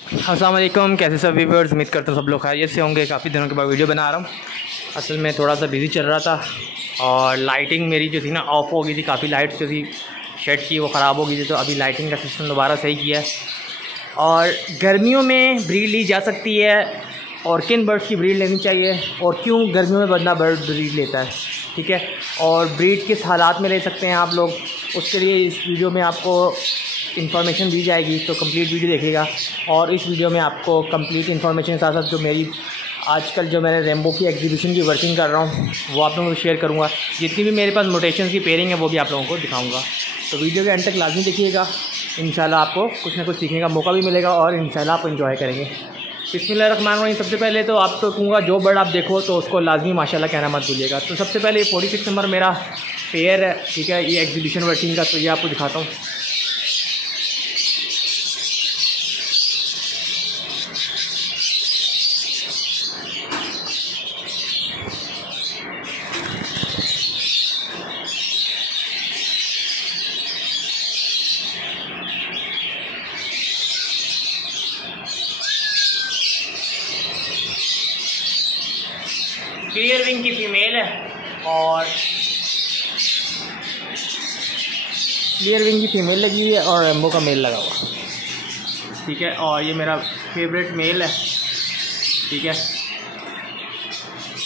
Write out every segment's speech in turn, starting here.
अस्सलाम वालेकुम, कैसे सब व्यूअर्स। उम्मीद करता हूँ सब लोग खैरियत से होंगे। काफ़ी दिनों के बाद वीडियो बना रहा हूँ। असल में थोड़ा सा बिज़ी चल रहा था और लाइटिंग मेरी जो थी ना ऑफ़ हो गई थी। काफ़ी लाइट्स जो थी शेड की वो ख़राब हो गई थी, तो अभी लाइटिंग का सिस्टम दोबारा सही किया है। और गर्मियों में ब्रीड ली जा सकती है और किन बर्ड्स की ब्रीड लेनी चाहिए और क्यों गर्मियों में बंदा बर्ड ब्रीड लेता है, ठीक है, और ब्रीड किस हालात में ले सकते हैं आप लोग, उसके लिए इस वीडियो में आपको इन्फॉर्मेशन दी जाएगी। तो कंप्लीट वीडियो देखिएगा। और इस वीडियो में आपको कंप्लीट इन्फॉर्मेशन के साथ साथ जो मेरी आजकल जो मैंने रेम्बो की एग्जीबिशन की वर्किंग कर रहा हूँ वो आप लोगों को शेयर करूँगा। जितनी भी मेरे पास मोटेशन की पेयरिंग है वो भी आप लोगों को दिखाऊँगा। तो वीडियो के एंड तक लाजमी देखिएगा। इंशाल्लाह आपको कुछ ना कुछ सीखने का मौका भी मिलेगा और इंशाल्लाह आप एंजॉय करेंगे। बिस्मिल्लाहिर्रहमानिर्रहीम। सबसे पहले तो आपको कहूँगा जो बर्ड आप देखो तो उसको लाजमी माशाल्लाह कहना मत भूलिएगा। तो सबसे पहले 46 नंबर मेरा पेयर है, ठीक है, ये एग्जीबिशन वर्किंग का। तो ये आपको दिखाता हूँ। क्लियर विंग की फीमेल है और क्लियर विंग की फीमेल लगी हुई है और रेम्बो का मेल लगा हुआ, ठीक है। और ये मेरा फेवरेट मेल है, ठीक है।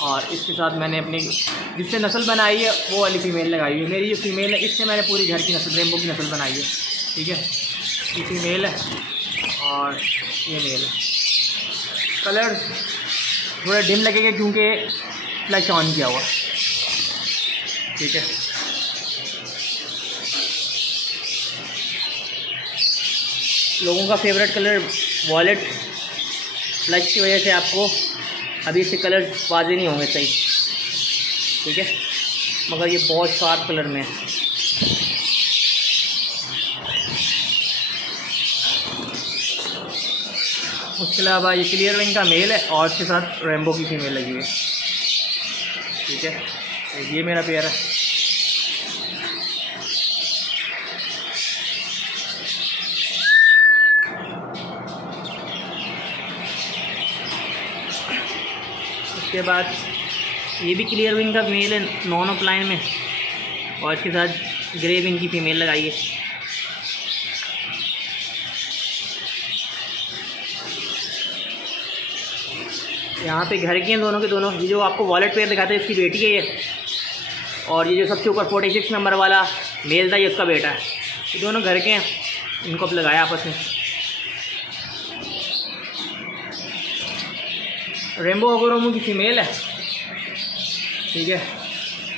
और इसके साथ मैंने अपनी जिससे नस्ल बनाई है वो वाली फ़ीमेल लगाई हुई है। मेरी जो फीमेल है इससे मैंने पूरी घर की नस्ल रेम्बो की नस्ल बनाई है, ठीक है। ये फीमेल है और ये मेल है। कलर थोड़े डिम लगेंगे क्योंकि फ्लैश ऑन किया हुआ, ठीक है। लोगों का फेवरेट कलर वॉलेट, फ्लैश की वजह से आपको अभी इसके कलर वाज़े नहीं होंगे सही, ठीक है, मगर ये बहुत शार्प कलर में है। उसके अलावा ये क्लियर विंग का मेल है और इसके साथ रेम्बो की फीमेल लगी हुई है, ठीक है। ये मेरा पेयर है। उसके बाद ये भी क्लियर विंग का मेल है नॉन ऑफलाइन में और इसके साथ ग्रे विंग की फीमेल लगाई है। यहाँ पे घर की हैं दोनों के दोनों। ये जो आपको वॉलेट पेयर दिखाते हैं इसकी बेटी है ये, और ये जो सबसे ऊपर 46 नंबर वाला मेल था ये उसका बेटा है। ये दोनों घर के हैं, इनको अब लगाया आपस में। रेम्बो ओगोरोमो की फ़ीमेल है, ठीक है।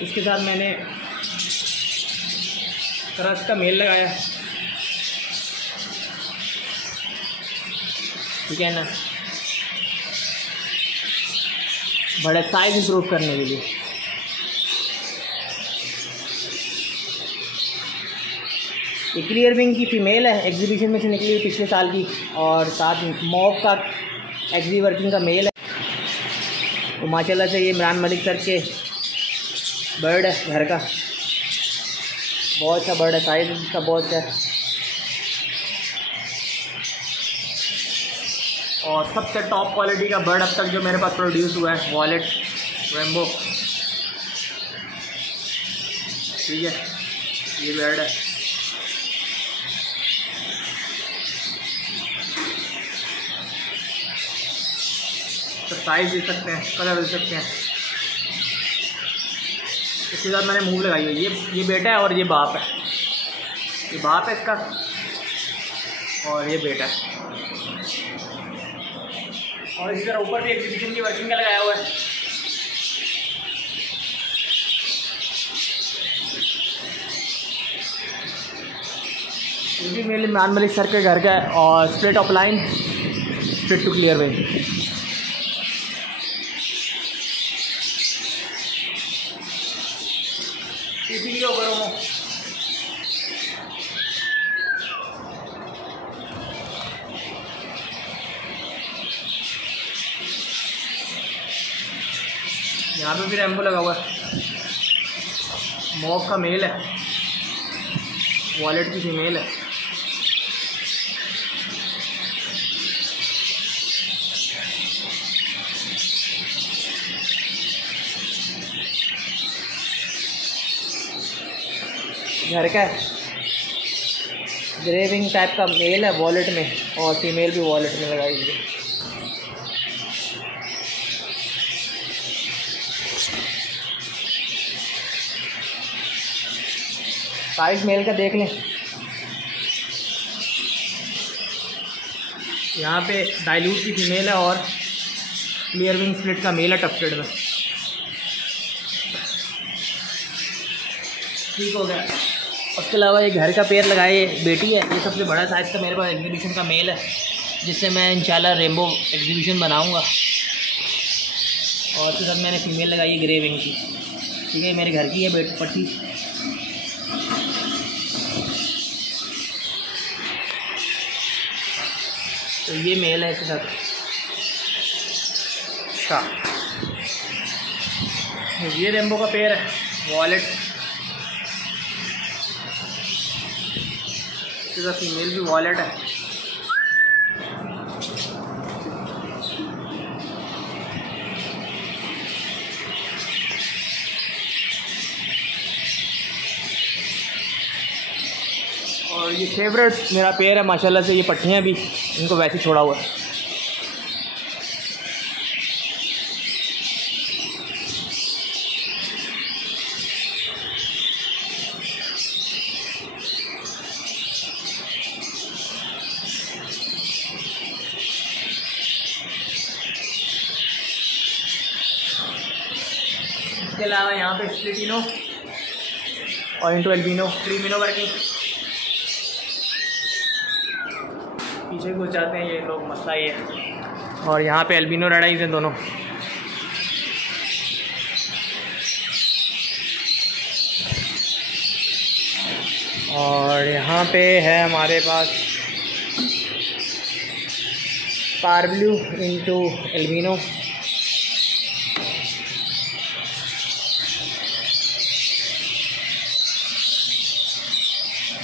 इसके साथ मैंने क्रस का मेल लगाया, ठीक है ना, बड़े साइज इंप्रूव करने के लिए। ये क्लियर विंग की फ़ीमेल है, एग्जीबिशन में से निकली हुई पिछले साल की, और साथ मॉफ का एग्जी वर्किंग का मेल है। तो माशाल्लाह से ये इमरान मलिक सर के बर्ड है घर का, बहुत अच्छा बर्ड है, साइज इसका बहुत अच्छा है। और सबसे टॉप क्वालिटी का बर्ड अब तक जो मेरे पास प्रोड्यूस हुआ है वॉलेट रेम्बो, ठीक है। ये बर्ड है, तो साइज दे सकते हैं, कलर दे सकते हैं। इसके साथ मैंने मूव लगाई हुई है। ये बेटा है और ये बाप है। ये बाप है इसका और ये बेटा है। और इसी तरह ऊपर भी एग्जीबिशन की वर्किंग का लगाया हुआ है। ये भी मेरे इमरान मलिक सर के घर का है और split of line, split to clear wing. इसीलिए ओगोरोमो यहाँ पे भी रेम्बो लगा हुआ है। मॉफ का मेल है, वॉलेट की फीमेल है। घर का ग्रेविंग टाइप का मेल है वॉलेट में, और फीमेल भी वॉलेट में लगाई हुई है। साइज मेल का देख लें, यहाँ पे डाइल्यूट की फीमेल है और क्लियर विंग स्प्लिट का मेल है टफ्टेड में। ठीक हो गया। उसके अलावा ये घर का पेयर लगाए बेटी है, ये सबसे बड़ा साइज़ का मेरे पास एग्जीबिशन का मेल है, जिससे मैं इंशाल्लाह रेनबो एग्जीबिशन बनाऊंगा। और उसके साथ मैंने फीमेल लगाई है ग्रे विंग की। ठीक है, मेरे घर की है पट्टी। तो ये मेल है इसके साथ। अच्छा, ये रेनबो का पेयर है वॉलेट, इसके साथ फीमेल भी वॉलेट है। और ये फेवरेट मेरा पेयर है माशाल्लाह से, ये पट्टियाँ भी इनको वैसे छोड़ा हुआ है। इसके अलावा यहाँ पे स्प्लिटिनो और इंटू एल्बिनो क्रीमिनो करके पीछे घुस जाते हैं ये लोग, मसला ये है। और यहाँ पे एल्बिनो रेड आइज हैं दोनों। और यहाँ पे है हमारे पास पारब्लू इंटू एल्बिनो।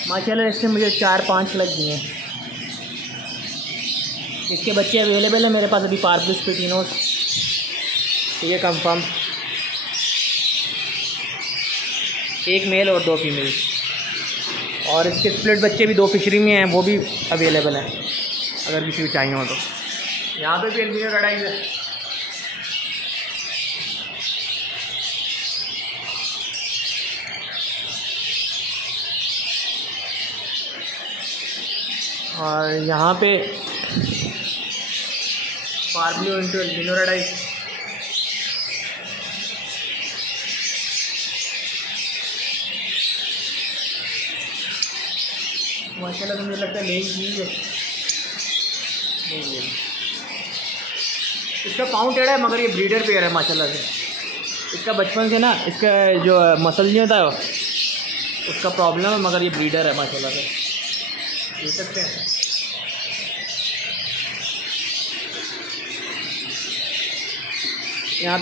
माशाल्लाह इससे मुझे 4-5 लग गए हैं। इसके बच्चे अवेलेबल है मेरे पास अभी पारब्लू स्प्लिटिनोस, ये कंफर्म, एक मेल और 2 फीमेल। और इसके स्प्लिट बच्चे भी 2 फिशरी में हैं, वो भी अवेलेबल हैं अगर किसी को चाहिए हो तो। यहाँ पे भी एल्बिनो रेड आइज है। और यहाँ पे पारब्लू इंटू एल्बिनो रेड आइज। माशाल्लाह तो मुझे लगता है मेल चीज़ है, इसका पाउंड टेढ़ा है मगर ये ब्रीडर पेयर है माशाल्लाह से। इसका बचपन से ना इसका जो मसल नहीं होता है उसका प्रॉब्लम है, मगर ये ब्रीडर है माशाल्लाह से, देख सकते हैं। यहाँ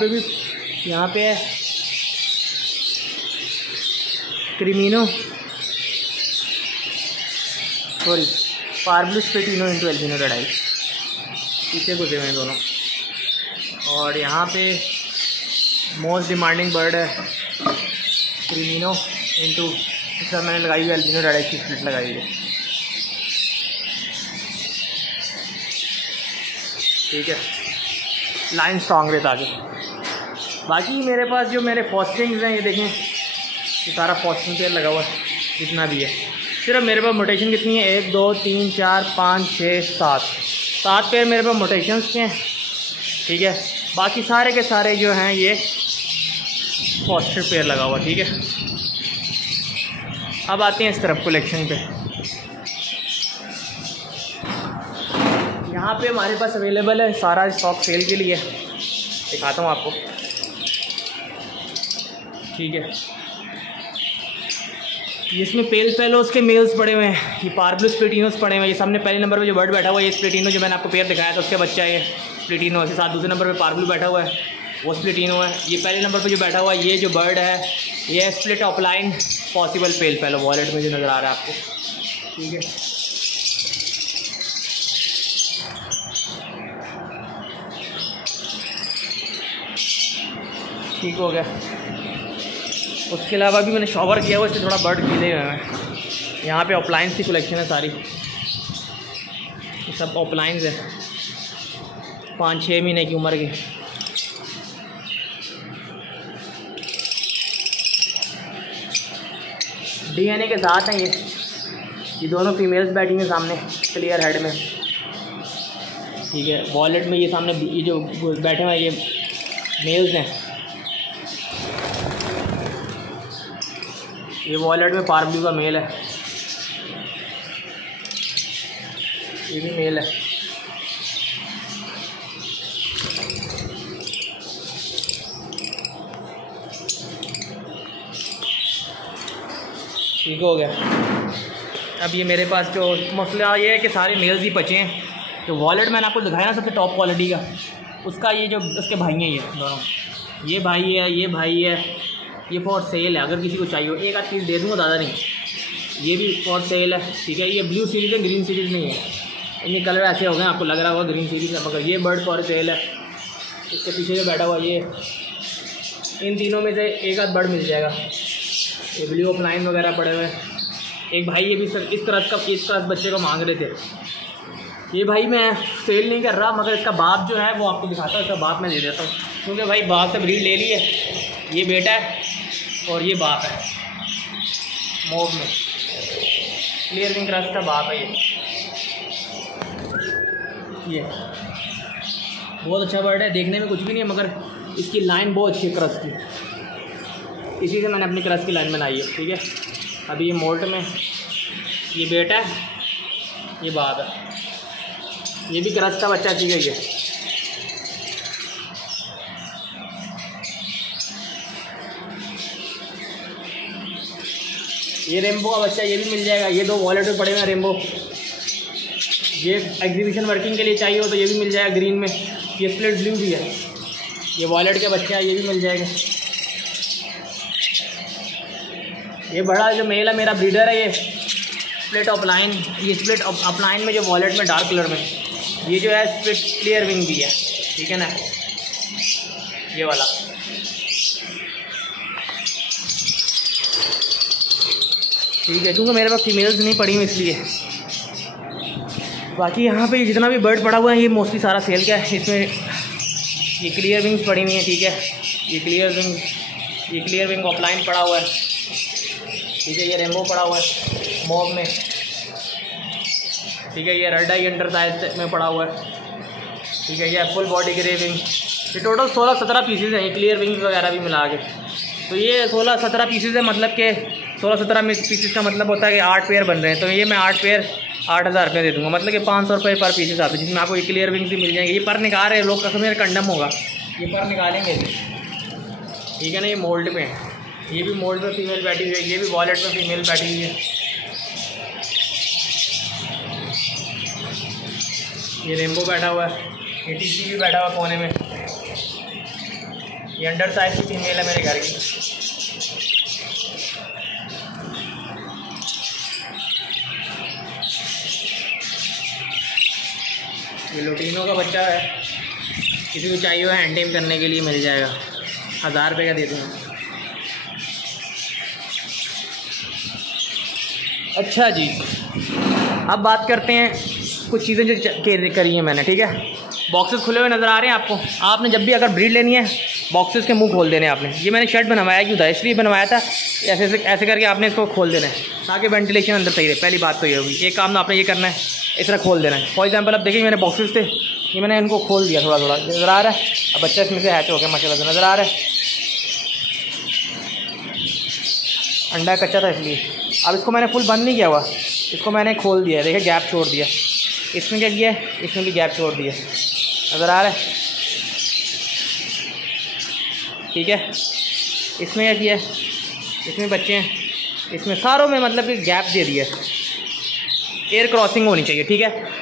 पे है creamino sorry parblue splitino into albino red eyes, पीछे घुसे हुए हैं दोनों। और यहाँ पे मोस्ट डिमांडिंग बर्ड है क्रीमिनो इंटू, इसका मैंने लगाई हुई एल्बिनो रेड आइज की स्प्लिट लगाई हुई है। ठीक है, लाइन स्ट्रॉन्ग रहता आगे। बाकी मेरे पास जो मेरे फॉस्टिंग्स हैं ये देखें, ये सारा फॉस्टिंग पेयर लगा हुआ है जितना भी है। सिर्फ मेरे पास मोटेशन कितनी है, 1 2 3 4 5 6 7 पेयर मेरे पास मोटेशंस के हैं। ठीक है, बाकी सारे के सारे जो हैं ये फॉस्टर पेयर लगा हुआ। ठीक है, अब आते हैं इस तरफ कलेक्शन पे। यहाँ पे हमारे पास अवेलेबल है सारा स्टॉक सेल के लिए, दिखाता हूँ आपको। ठीक है, इसमें पेल पेलोस के मेल्स पड़े हुए हैं, ये पारब्लू स्प्लिटिनोस पड़े हुए हैं। ये सामने पहले नंबर पे जो बर्ड बैठा हुआ है ये स्प्लिटिनो, जो मैंने आपको पेयर दिखाया था उसके बच्चा है स्प्लिटिनो। इसके साथ दूसरे नंबर पे पारब्लू बैठा हुआ है, वो स्प्लिटिनो है। ये पहले नंबर पे जो बैठा हुआ है ये जो बर्ड है ये स्प्लिट ऑफलाइन पॉसिबल पेल पेलो वॉलेट में जो नज़र आ रहा है आपको। ठीक है, ठीक हो गया। उसके अलावा अभी मैंने शॉवर किया हुआ, इससे थोड़ा बर्ड गीले हुए हैं। यहाँ पे अप्लाइंस की कलेक्शन है सारी, सब अप्लाइंस है 5-6 महीने की उम्र के। DNA के साथ हैं ये दोनों फीमेल्स बैठी हैं सामने क्लियर हेड में, ठीक है। वॉलेट में ये सामने ये जो बैठे हुए हैं ये मेल्स हैं। ये वॉलेट में पार ब्लू का मेल है, ये भी मेल है। ठीक हो गया। अब ये मेरे पास जो मसला ये है कि सारे मेल्स ही बचे हैं। तो वॉलेट मैंने आपको दिखाया ना सबसे टॉप क्वालिटी का, उसका ये जो उसके भाई हैं ये दोनों, ये भाई है, ये भाई है, ये फॉर सेल है। अगर किसी को चाहिए हो एक आध चीज़ दे दूँगा, ज़्यादा नहीं। ये भी फॉर सेल है, ठीक है। ये ब्लू सीरीज़ है, ग्रीन सीरीज़ नहीं है। इनके कलर ऐसे हो गए, आपको लग रहा होगा ग्रीन सीरीज़ है, मगर ये बर्ड फॉर सेल है। इसके पीछे जो बैठा हुआ ये, इन तीनों में से एक आध बर्ड मिल जाएगा। ये ब्लू ऑफलाइन वगैरह पड़े हुए हैं। एक भाई ये भी इस तरह बच्चे को मांग रहे थे। ये भाई मैं सेल नहीं कर रहा, मगर इसका बाप जो है वो आपको दिखाता हूँ। इसका बाप मैं दे देता हूँ, क्योंकि भाई बाप से ब्रीड ले ली है। ये बेटा है और ये बाप है, मोब में क्लियर विंग क्रस्ट का बाप है ये बहुत अच्छा बर्ड है। देखने में कुछ भी नहीं है, मगर इसकी लाइन बहुत अच्छी है क्रस्ट की। इसी से मैंने अपनी क्रस्ट की लाइन बनाई है, ठीक है। अभी ये मोल्ट में ये बेटा है, ये बाप है। ये भी क्रस्ट का बच्चा, ठीक है। ये रेम्बो का बच्चा, ये भी मिल जाएगा। ये 2 वॉलेट में पड़े हुए हैं रेम्बो। ये एग्जीबिशन वर्किंग के लिए चाहिए हो तो ये भी मिल जाएगा ग्रीन में। ये स्प्लिट ब्लू भी है, ये वॉलेट का बच्चा है, ये भी मिल जाएगा। ये बड़ा जो मेल है मेरा ब्रीडर है, ये स्प्लिट अपलाइन। ये स्प्लिट अपलाइन में जो वॉलेट में डार्क कलर में, ये जो है स्प्लिट क्लियर विंग भी है, ठीक है ना, ये वाला। ठीक है, क्योंकि मेरे पास फीमेल्स नहीं पड़ी हुई इसलिए। बाकी यहाँ पे जितना भी बर्ड पड़ा हुआ है ये मोस्टली सारा सेल का है। इसमें ये क्लियर विंग्स पड़ी हुई हैं, ठीक है। ये क्लियर विंग ऑफलाइन पड़ा हुआ है, ठीक है। ये रेम्बो पड़ा हुआ है मॉब में, ठीक है। ये रेड आई अंडर साइज में पड़ा हुआ है, ठीक है। ये फुल बॉडी ग्रे विंग। ये टोटल 16-17 पीसेज हैं, ये क्लियर विंग्स वगैरह भी मिला के। तो ये 16-17 पीसेज है, मतलब कि 16-17 पीसेस का मतलब होता है कि 8 पेयर बन रहे हैं। तो ये मैं 8 पेयर 8,000 रुपये दे दूँगा, मतलब कि 500 रुपये पर पीसेस आते हैं, जिसमें आपको ये क्लियर विंग्स भी मिल जाएंगे। ये पर निकाल रहे हैं लोग, कस्टमर कंडम होगा, ये पर निकालेंगे, ठीक है ना। ये मोल्ड पे है, ये भी मोल्ड में फीमेल बैठी हुई है, ये भी वॉलेट में फीमेल बैठी हुई है। ये रेम्बो बैठा हुआ है, ये टीसी भी बैठा हुआ कोने में। ये अंडर साइज की फीमेल है मेरे घर की। ये लोटिनो का बच्चा है, किसी को चाहिए हो हैंड टेम करने के लिए मिल जाएगा, 1000 रुपये का दे दूँगा। अच्छा जी, अब बात करते हैं कुछ चीज़ें जो करी हैं मैंने, ठीक है। बॉक्सेस खुले हुए नज़र आ रहे हैं आपको। आपने जब भी अगर ब्रीड लेनी है, बॉक्सेस के मुंह खोल देने हैं आपने। ये मैंने शर्ट बनवाया क्यों था, इसलिए बनवाया था, ऐसे करके आपने इसको खोल देना है ताकि वेंटिलेशन अंदर सही रहे। पहली बात तो ये होगी। एक काम आपने ये करना है, इस तरह खोल देना है। फॉर एग्जाम्पल अब देखिए, मैंने बॉक्सेस थे, ये मैंने इनको खोल दिया थोड़ा थोड़ा, नज़र आ रहा है। अब बच्चा इसमें से हैच हो गया माशाल्लाह से, नज़र आ रहा है। अंडा कच्चा था इसलिए। अब इसको मैंने फुल बंद नहीं किया हुआ, इसको मैंने खोल दिया, देखिए गैप छोड़ दिया। इसमें क्या किया है, इसमें भी गैप छोड़ दिया, नज़र आ रहा है, ठीक है। इसमें क्या किया है, इसमें बच्चे हैं, इसमें सारों में मतलब कि गैप दे दिया। एयर क्रॉसिंग होनी चाहिए, ठीक है।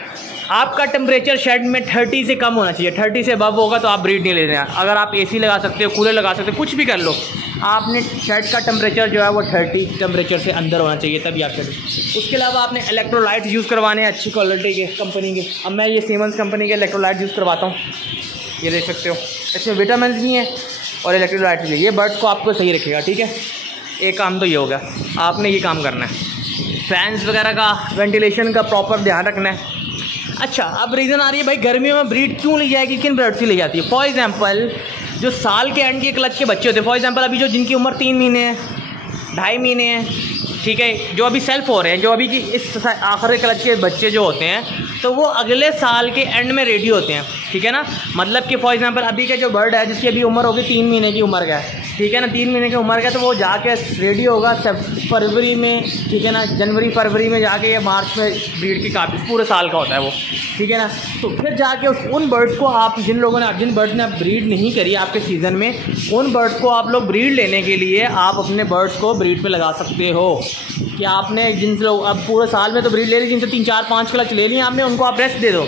आपका टेम्परेचर शेड में 30 से कम होना चाहिए। 30 से अबव होगा तो आप ब्रीड नहीं लेना। अगर आप AC लगा सकते हो, कूलर लगा सकते हो, कुछ भी कर लो, आपने शेड का टेम्परेचर जो है वो 30 टेम्परेचर से अंदर होना चाहिए, तभी आप शेड। उसके अलावा आपने इलेक्ट्रोलाइट यूज़ करवाने हैं अच्छी क्वालिटी के, कंपनी के। अब मैं ये सीमेंस कंपनी के इलेक्ट्रोलाइट यूज़ करवाता हूँ, ये देख सकते हो। इसमें विटामिन भी हैं और इलेक्ट्रोलाइट भी है। ये बर्ड्स को आपको सही रखेगा, ठीक है। एक काम तो ये हो गया, आपने ये काम करना है, फैंस वगैरह का, वेंटिलेशन का प्रॉपर ध्यान रखना है। अच्छा, अब रीज़न आ रही है भाई गर्मियों में ब्रीड क्यों ली जाएगी, किन ब्रीड से ली जाती है। फॉर एग्जांपल जो साल के एंड के क्लच के बच्चे होते हैं, फॉर एग्जांपल अभी जो जिनकी उम्र 3 महीने है, 2.5 महीने है, ठीक है, जो अभी सेल्फ हो रहे हैं, जो अभी की इस आखिर के क्लच के बच्चे जो होते हैं, तो वो अगले साल के एंड में रेडी होते हैं, ठीक है ना। मतलब कि फॉर एग्जांपल अभी का जो बर्ड है जिसकी अभी उम्र होगी 3 महीने की उम्र का है, ठीक है ना, 3 महीने की उम्र का, तो वो जाके रेडी होगा फरवरी में, ठीक है ना, जनवरी फरवरी में जाके, या मार्च में ब्रीड की काफ़ी पूरे साल का होता है वो, ठीक है ना। तो फिर जाके उन बर्ड्स को आप जिन बर्ड्स ने आप ब्रीड नहीं करी आपके सीज़न में, उन बर्ड्स को आप लोग ब्रीड लेने के लिए आप अपने बर्ड्स को ब्रीड पे लगा सकते हो। कि आपने जिनसे लोग अब पूरे साल में तो ब्रीड ले ली, जिनसे 3 4 5 क्लच ले लिए आपने, उनको आप रेस्ट दे दो।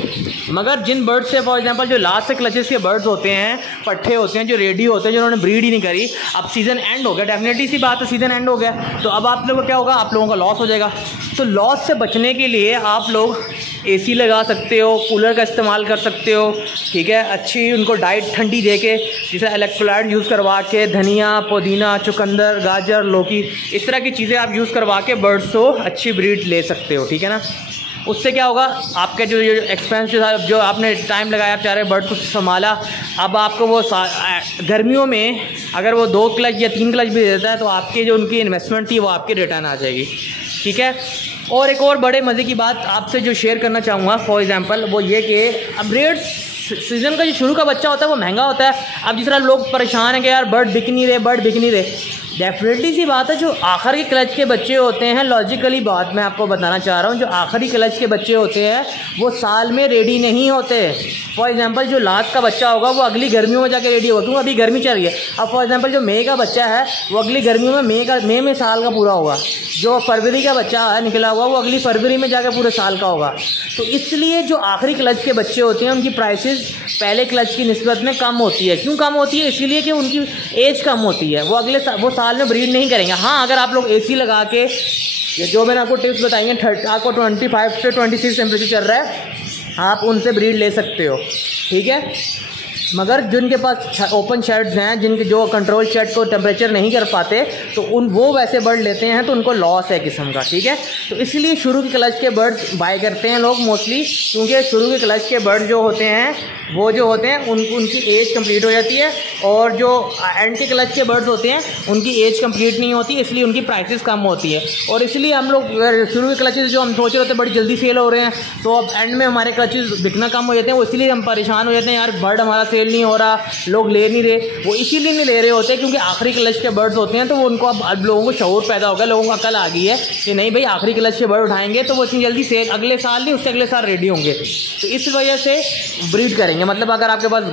मगर जिन बर्ड्स से फॉर एग्जांपल जो लास्ट से क्लचेस के बर्ड्स होते हैं, पट्ठे होते हैं, जो रेडी होते हैं, जिन्होंने ब्रीड ही नहीं करी, अब सीज़न एंड हो गया, डेफिनेटली सी बात है, सीज़न एंड हो गया, तो अब आप लोगों को क्या होगा, आप लोगों का लॉस हो जाएगा। तो लॉस से बचने के लिए आप लोग AC लगा सकते हो, कूलर का इस्तेमाल कर सकते हो, ठीक है, अच्छी उनको डाइट ठंडी दे के, जैसे इलेक्ट्रोलाइट यूज़ करवा के, धनिया, पुदीना, चुकंदर, गाजर, लौकी, इस तरह की चीज़ें आप यूज़ करवा के बर्ड्स को अच्छी ब्रीड ले सकते हो, ठीक है ना। उससे क्या होगा, आपके जो एक्सपेंस जो आपने टाइम लगाया, आप चाह रहे बर्ड्स को संभाला, अब आपको वो गर्मियों में अगर वो 2 क्लच या 3 क्लच भी देता है, तो आपकी जो उनकी इन्वेस्टमेंट थी वो आपकी रिटर्न आ जाएगी, ठीक है। और एक और बड़े मज़े की बात आपसे जो शेयर करना चाहूँगा, फॉर एग्जांपल वो ये कि अब रेट्स सीज़न का जो शुरू का बच्चा होता है वो महंगा होता है। अब जिस तरह लोग परेशान हैं कि यार बर्ड बिक नहीं रहे, डेफिनेटली सी बात है, जो आखिरी क्लच के बच्चे होते हैं, लॉजिकली बात मैं आपको बताना चाह रहा हूँ, जो आखिरी क्लच के बच्चे होते हैं वो साल में रेडी नहीं होते। फॉर एग्जांपल जो लास्ट का बच्चा होगा वो अगली गर्मियों में जाके रेडी होगा, क्योंकि अभी गर्मी चल रही है। अब फॉर एग्जांपल जो मई का बच्चा है वो अगली गर्मियों में मई में साल का पूरा होगा, जो फरवरी का बच्चा है निकला हुआ वो अगली फरवरी में जाकर पूरे साल का होगा। तो इसलिए जो आखिरी क्लच के बच्चे होते हैं उनकी प्राइसेस पहले क्लच की निस्बत में कम होती है। क्यों कम होती है? इसीलिए कि उनकी एज कम होती है, वो साल में ब्रीड नहीं करेंगे। हाँ, अगर आप लोग AC लगा के, ये जो मैंने आपको टिप्स बताएंगे, आपको 25 से 26 टेम्परेचर चल रहा है, आप उनसे ब्रीड ले सकते हो, ठीक है। मगर जिनके पास ओपन शेड्स हैं, जिनके जो कंट्रोल शेड को टेम्परेचर नहीं कर पाते, तो वो वैसे बर्ड लेते हैं तो उनको लॉस है किस्म का, ठीक है। तो इसलिए शुरू के क्लच के बर्ड्स बाय करते हैं लोग मोस्टली, क्योंकि शुरू के क्लच के बर्ड जो होते हैं वो जो होते हैं उनकी एज कंप्लीट हो जाती है, और जो एंड के क्लच के बर्ड्स होते हैं उनकी एज कंप्लीट नहीं होती, इसलिए उनकी प्राइसेस कम होती है। और इसलिए हम लोग शुरू के क्लचेस जो हम सोच रहे होते हैं बड़ी जल्दी सेल हो रहे हैं, तो अब एंड में हमारे क्लचेस बिकना कम हो जाते हैं, वो इसलिए हम परेशान हो जाते हैं, यार बर्ड हमारा सेल नहीं हो रहा, लोग ले नहीं रहे। वो इसीलिए नहीं ले रहे होते क्योंकि आखिरी क्लच के बर्ड्स होते हैं, तो वो उनको अब लोगों को शऊर पैदा हो गया, लोगों को अकल आ गई है कि नहीं भाई आखिरी क्लच के बर्ड उठाएंगे तो वो इतनी जल्दी सेल अगले साल नहीं, उससे अगले साल रेडी होंगे, तो इस वजह से ब्रीड करेंगे। मतलब अगर आपके पास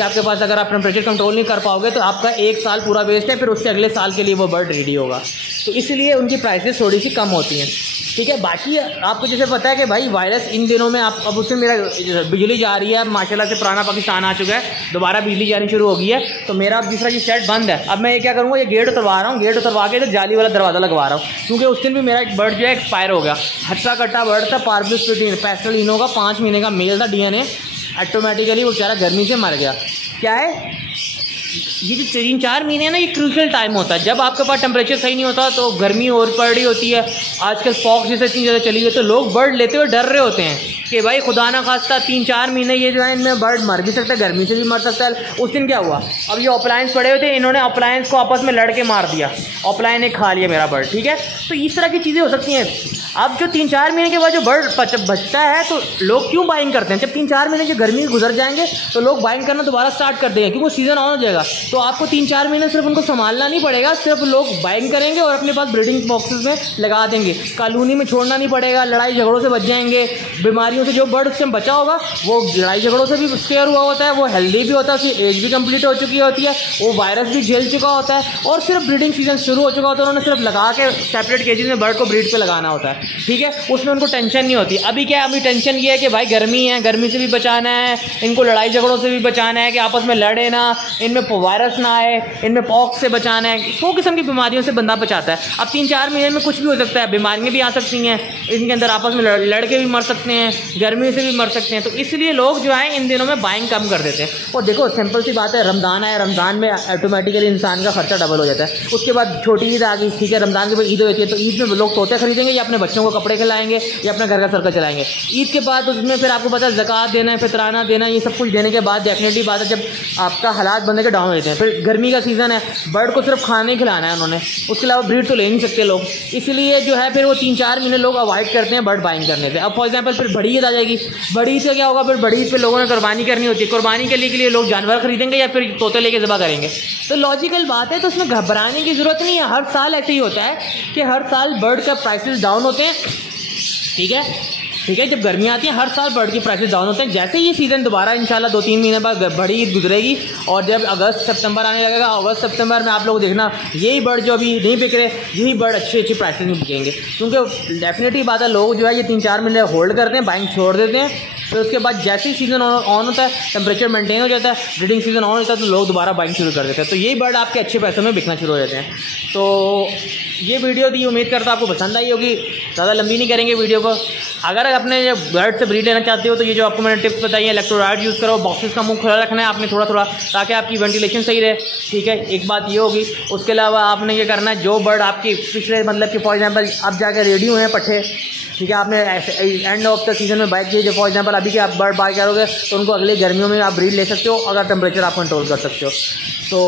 आपके पास अगर आप टेम्परेचर कंट्रोल नहीं कर पाओगे तो आपका 1 साल पूरा वेस्ट है, फिर उससे अगले साल के लिए वो बर्ड रेडी होगा, तो इसलिए उनकी प्राइसेस थोड़ी सी कम होती हैं, ठीक है। बाकी आपको जैसे पता है कि भाई वायरस इन दिनों में अब उससे मेरा बिजली जा रही है, माशाल्लाह से पुराना पाकिस्तान आ चुका है, दोबारा बिजली जानी शुरू हो गई है, तो मेरा अब दूसरा ये शेड बंद है। अब मैं ये क्या करूँगा, ये गेट उतरवा रहा हूँ, गेट उतरवा के इधर जाली वाला दरवाज़ा लगवा रहा हूँ, क्योंकि उस दिन भी मेरा एक बर्ड जो है एक्सपायर हो गया, हट्टा कट्टा बर्ड था, पार्बुस पेस्टलिनो का 5 महीने का मेल था, DNA ऑटोमेटिकली वो बेचारा गर्मी से मर गया। क्या है ये जो 3-4 महीने है ना, ये क्रूशियल टाइम होता है, जब आपके पास टेम्परेचर सही नहीं होता तो गर्मी और पड़ रही होती है, आजकल फॉग जैसे इतनी ज़्यादा चली गई, तो लोग बर्ड लेते हुए डर रहे होते हैं कि भाई खुदा ना खास्ता 3-4 महीने ये जो है इनमें बर्ड मर भी सकता है, गर्मी से भी मर सकता है। उस दिन क्या हुआ, अब ये अप्लायंस पड़े हुए थे, इन्होंने अप्लायंस को आपस में लड़ के मार दिया, अप्लायंस ने खा लिया मेरा बर्ड, ठीक है। तो इस तरह की चीज़ें हो सकती हैं। अब जो 3-4 महीने के बाद जो बर्ड बचता है, तो लोग क्यों बाइंग करते हैं? जब 3-4 महीने की गर्मी गुजर जाएंगे तो लोग बाइंग करना दोबारा स्टार्ट कर देंगे, क्योंकि सीज़न ऑन हो जाएगा, तो आपको 3-4 महीने सिर्फ उनको संभालना नहीं पड़ेगा, सिर्फ लोग बाइंग करेंगे और अपने पास ब्रीडिंग बॉक्सेस में लगा देंगे, कॉलोनी में छोड़ना नहीं पड़ेगा, लड़ाई झगड़ों से बच जाएंगे, बीमारियों से जो बर्ड उससे बचा होगा वो लड़ाई झगड़ों से भी स्केयर हुआ होता है, वो हेल्दी भी होता है, उसकी एज भी कंप्लीट हो चुकी होती है, वो वायरस भी झेल चुका होता है, और सिर्फ ब्रीडिंग सीजन शुरू हो चुका होता है, उन्होंने सिर्फ लगा के सेपरेट केजेस में बर्ड को ब्रीड पे लगाना होता है। ठीक है, उसमें उनको टेंशन नहीं होती। अभी क्या है, अभी टेंशन ये है कि भाई गर्मी है, गर्मी से भी बचाना है, इनको लड़ाई झगड़ों से भी बचाना है कि आपस में लड़े ना, इनमें वायरस ना आए, इनमें पॉक्स से बचाना है। 100 किस्म की बीमारियों से बंदा बचाता है। अब 3-4 महीने में कुछ भी हो सकता है, बीमारियाँ भी आ सकती हैं, इनके अंदर आपस में लड़के भी मर सकते हैं, गर्मी से भी मर सकते हैं। तो इसलिए लोग जो है इन दिनों में बाइंग कम कर देते हैं। और देखो सिंपल सी बात है, रमज़ान आया, रमज़ान में ऑटोमेटिकली इंसान का खर्चा डबल हो जाता है। उसके बाद छोटी ईद आ गई, ठीक है, रमज़ान के बाद ईद होती है, तो ईद में लोग तोते खरीदेंगे या अपने बच्चों को कपड़े खिलाएंगे या अपना घर का सर्कल चलाएंगे। ईद के बाद उसमें फिर आपको पता है ज़कात देना है, फितराना देना, ये सब कुछ देने के बाद डेफिनेटली बात है जब आपका हालात बंदे के डाउन हो जाते हैं। फिर गर्मी का सीज़न है, बर्ड को सिर्फ खाना ही खिलाना है उन्होंने, उसके अलावा ब्रीड तो ले नहीं सकते लोग। इसलिए जो है फिर वो 3-4 महीने लोग अवॉइड करते हैं बर्ड बाइंग करने से। अब फॉर एग्जाम्पल फिर बड़ी ईद आ जाएगी, बड़ी ईद का क्या होगा, फिर बड़ी ईद पे लोगों ने कुर्बानी करनी होती है, कुर्बानी के लिए लोग जानवर खरीदेंगे या फिर तोते लेके ज़बह करेंगे। तो लॉजिकल बात है, तो उसमें घबराने की ज़रूरत नहीं है। हर साल ऐसे ही होता है कि हर साल बर्ड का प्राइसेस डाउन होते हैं, ठीक है, जब गर्मियाँ आती हैं हर साल बर्ड के प्राइसेस डाउन होते हैं। जैसे ये सीज़न दोबारा इंशाल्लाह 2-3 महीने बाद बड़ी ईद गुजरेगी और जब अगस्त सितंबर आने लगेगा, अगस्त सितंबर में आप लोग देखना यही बर्ड जो अभी नहीं बिक रहे, यही बर्ड अच्छे प्राइसेस में बिकेंगे। क्योंकि डेफिनेटली बात है, लोग जो है ये 3-4 महीने होल्ड करते हैं, बाइंग छोड़ देते हैं। फिर उसके बाद जैसे ही सीज़न ऑन होता है, टेम्परेचर मेंटेन हो जाता है, ब्रीडिंग सीज़न ऑन होता है, तो लोग दोबारा बाइंग शुरू कर देते हैं। तो यही बर्ड आपके अच्छे पैसों में बिकना शुरू हो जाते हैं। तो ये वीडियो थी, उम्मीद करता आपको पसंद आई होगी। ज़्यादा लंबी नहीं करेंगे वीडियो को। अगर अपने बर्ड से ब्रीड लेना चाहते हो तो ये जो आपको मैंने टिप्स बताई है, इलेक्ट्रोलाइट यूज़ करो, बॉक्सेस का मुंह खुला रखना है आपने थोड़ा, ताकि आपकी वेंटिलेशन सही रहे, ठीक है, एक बात ये होगी। उसके अलावा आपने ये करना है, जो बर्ड आपकी पिछले मतलब कि फॉर एग्जाम्पल अब जाकर रेडी हुए हैं पट्ठे, ठीक है, आपने एंड ऑफ द सीजन में बाइक की, जो फॉर एग्जाम्पल अभी के आप बर्ड बाय करोगे तो उनको अगले गर्मियों में आप ब्रीड ले सकते हो, अगर टेम्परेचर आप कंट्रोल कर सकते हो तो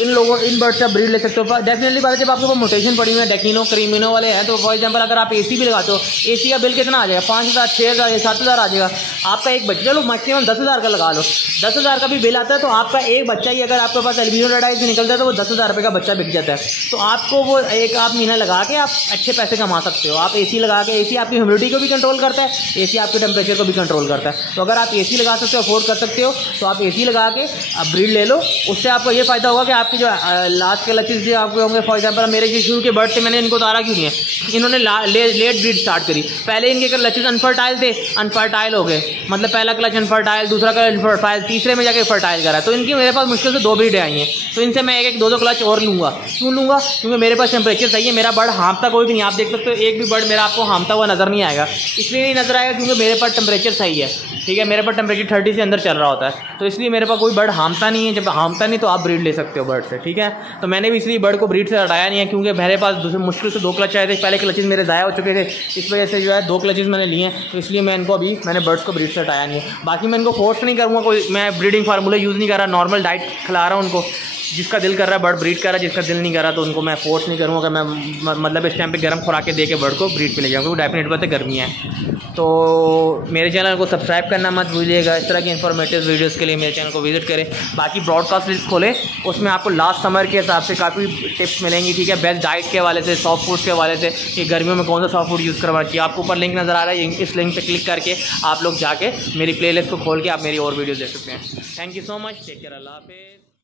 इन बर्ड से आप ब्रीड ले सकते हो। डेफिनेटली बात है, जब आपके पास मोटेशन पड़ी हुई है, डेकिनो क्रीमिनो वाले हैं, तो फॉर एग्जाम्पल अगर आप एसी भी लगाते हो, एसी का बिल कितना आ जाएगा, 5,000, 6,000 या 7,000 आ जाएगा। आपका एक बच्चा, चलो मैक्सिमम 10,000 का लगा लो, 10,000 का भी बिल आता है, तो आपका एक बच्चा ही अगर आपके पास एल्बिनो रेड से निकलता है तो वो 10,000 रुपये का बच्चा बिक जाता है। तो आपको वो एक आप महीना लगा के आप अच्छे पैसे कमा सकते हो। आप एसी लगा के, एसी आपकी ह्यूमिडिटी को भी कंट्रोल करता है, एसी आपके टेम्परेचर को भी कंट्रोल करता है। तो अगर आप एसी लगा सकते हो, अफोर्ड कर सकते हो, तो आप एसी लगा के आप ब्रीड ले लो। उससे आपको ये फायदा होगा कि आपकी जो लास्ट के लचीज जो आपके होंगे, फॉर एग्जाम्पल मेरे जो शुरू के बर्ड थे, मैंने इनको उतारा क्यों नहीं है, इन्होंने लेट ब्रीड स्टार्ट करी। पहले इनके लचीज अनफर्टाइल थे, अनफर्टाइल हो गए, मतलब पहला क्लच अनफर्टाइल, दूसरा क्लच अनफर्टाइल, तीसरे में जाके फर्टाइल करा। तो इनकी मेरे पास मुश्किल से 2 ब्रीडें आई हैं, तो इनसे मैं एक 2 क्लच और लूँगा। क्यों लूँगा? क्योंकि मेरे पास टेम्परेचर सही है, मेरा बर्ड हामता कोई भी नहीं, आप देख सकते हो एक भी बर्ड मेरा आपको हामता हुआ नजर नहीं आएगा। इसलिए नहीं नजर आएगा क्योंकि मेरे पास टेम्परेचर सही है, ठीक है, मेरे पास टेम्परेचर 30 से अंदर चल रहा होता है, तो इसलिए मेरे पास कोई बर्ड हामता नहीं है। जब हामता नहीं तो आप ब्रीड ले सकते हो बर्ड से, ठीक है। तो मैंने भी इसलिए बर्ड को ब्रीड से हटाया नहीं है, क्योंकि मेरे पास मुश्किल से 2 क्लच आए थे, पहले क्लचेज मेरे ज़ाया हो चुके थे, इस वजह से जो है 2 क्लचेज मैंने लिए हैं। तो इसलिए मैं इनको अभी मैंने बर्ड्स को ब्रीड से हटाया नहीं है। बाकी मैं इनको फोर्स नहीं करूँगा, कोई मैं ब्रीडिंग फार्मूला यूज़ नहीं कर रहा, नॉर्मल डाइट खिला रहा हूँ उनको। जिसका दिल कर रहा है बर्ड ब्रीड कर रहा है, जिसका दिल नहीं कर रहा तो उनको मैं फोर्स नहीं करूँगा। मैं मतलब इस टाइम पे गर्म खुराकें दे के बर्ड को ब्रीड पे ले जाऊँगा, डेफिनेट बात है गर्मी है। तो मेरे चैनल को सब्सक्राइब करना मत भूलिएगा। इस तरह की इन्फॉर्मेटिव वीडियोस के लिए मेरे चैनल को विजिट करें। बाकी ब्रॉडकास्ट लिस्ट खोलें, उसमें आपको लास्ट समर के हिसाब से काफ़ी टिप्स मिलेंगी, ठीक है, बेस्ट डाइट के हवाले से, सॉफ्ट फूड के हवाले से, कि गर्मियों में कौन सा सॉफ्ट फूड यूज़ करवाना चाहिए। आपको ऊपर लिंक नज़र आ रहा है, इस लिंक पर क्लिक करके आप लोग जाके मेरी प्ले लिस्ट को खोल के आप मेरी और वीडियोज़ देख सकते हैं। Thank you so much, take care, अल्लाह हाफिज़।